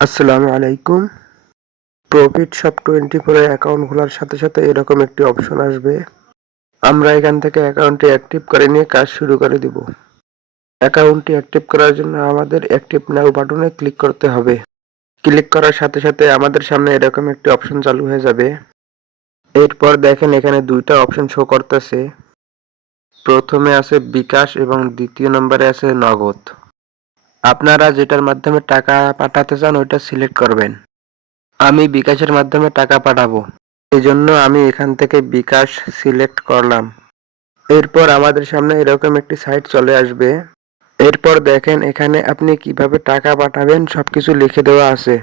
আসসালামু আলাইকুম। Profit shop 24 এ account খোলার সাথে সাথে এরকম একটি অপশন আসবে। আমরা এখান থেকে অ্যাকাউন্টটি অ্যাক্টিভ করে নিয়ে কাজ শুরু করে দিব। অ্যাকাউন্টটি অ্যাক্টিভ করার জন্য আমাদের অ্যাক্টিভ নাও বাটনে ক্লিক করতে হবে। ক্লিক করার সাথে সাথে আমাদের সামনে এরকম একটি অপশন চালু হয়ে যাবে। এরপর দেখেন এখানে দুইটা অপশন শো করতেছে। প্রথমে আছে বিকাশ এবং দ্বিতীয় নম্বরে আছে নগদ। আপনারা যেটার মাধ্যমে টাকা পাঠাতে চান ওইটা সিলেক্ট করবেন। আমি বিকাশের মাধ্যমে টাকা পাঠাবো, এজন্য আমি এখান থেকে বিকাশ সিলেক্ট করলাম। এরপর আমাদের সামনে এরকম একটি সাইট চলে আসবে। এরপর দেখেন এখানে আপনি কিভাবে টাকা পাঠাবেন সবকিছু লিখে দেওয়া আছে।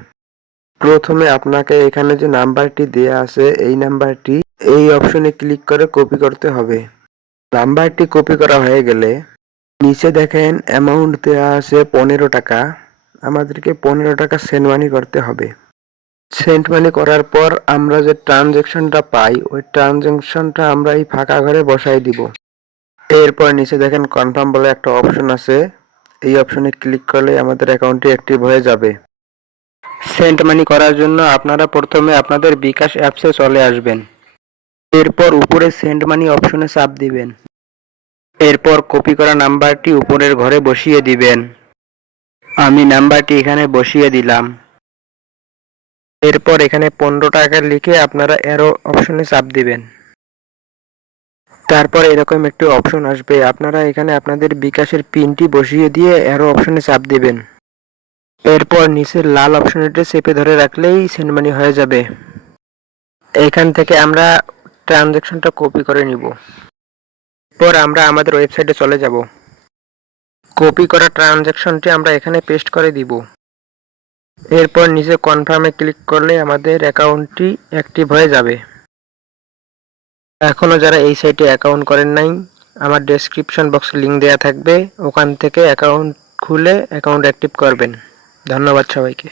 প্রথমে আপনাকে এখানে যে নাম্বারটি দেয়া আছে এই নাম্বারটি এই অপশনে ক্লিক করে কপি করতে হবে। নাম্বারটি কপি করা হয়ে গেলে নিচে দেখেন অ্যামাউন্ট দেয়া আছে 15 টাকা। আমাদেরকে 15 টাকা সেন্ড মানি করতে হবে। সেন্ড মানি করার পর আমরা যে ট্রানজ্যাকশনটা পাই ওই ট্রানজ্যাকশনটা আমরা এই ফাঁকা ঘরে বসাই দিব। এরপর নিচে দেখেন কনফার্ম বলে একটা অপশন আছে। এই অপশনে ক্লিক করলে আমাদের অ্যাকাউন্টটি অ্যাক্টিভ হয়ে যাবে। সেন্ড মানি করার জন্য আপনারা প্রথমে আপনাদের বিকাশ অ্যাপসে চলে আসবেন। এরপর উপরে সেন্ড মানি অপশনে চাপ দিবেন। এরপর কপি করা নাম্বারটি উপরের ঘরে বসিয়ে দিবেন। আমি নাম্বারটি এখানে বসিয়ে দিলাম। এরপর এখানে 15 টাকা লিখে আপনারা অ্যারো অপশনে চাপ দিবেন। তারপর এরকম একটি অপশন আসবে। আপনারা এখানে আপনাদের বিকাশের পিনটি বসিয়ে দিয়ে অ্যারো অপশনে চাপ দিবেন। এরপর নিচের লাল অপশনটি চেপে ধরে রাখলেই সেন্ড মানি হয়ে যাবে। এখান থেকে আমরা ট্রানজ্যাকশনটা কপি করে নিব। এরপর আমরা আমাদের ওয়েবসাইটে চলে যাব। কপি করা ট্রানজ্যাকশনটি আমরা এখানে পেস্ট করে দিব। এরপর নিচে কনফার্মে ক্লিক করলে আমাদের অ্যাকাউন্টটি অ্যাক্টিভ হয়ে যাবে। এখনও যারা এই সাইটে অ্যাকাউন্ট করেন নাই, আমার ডেসক্রিপশন বক্সে লিঙ্ক দেওয়া থাকবে, ওখান থেকে অ্যাকাউন্ট খুলে অ্যাকাউন্ট অ্যাক্টিভ করবেন। ধন্যবাদ সবাইকে।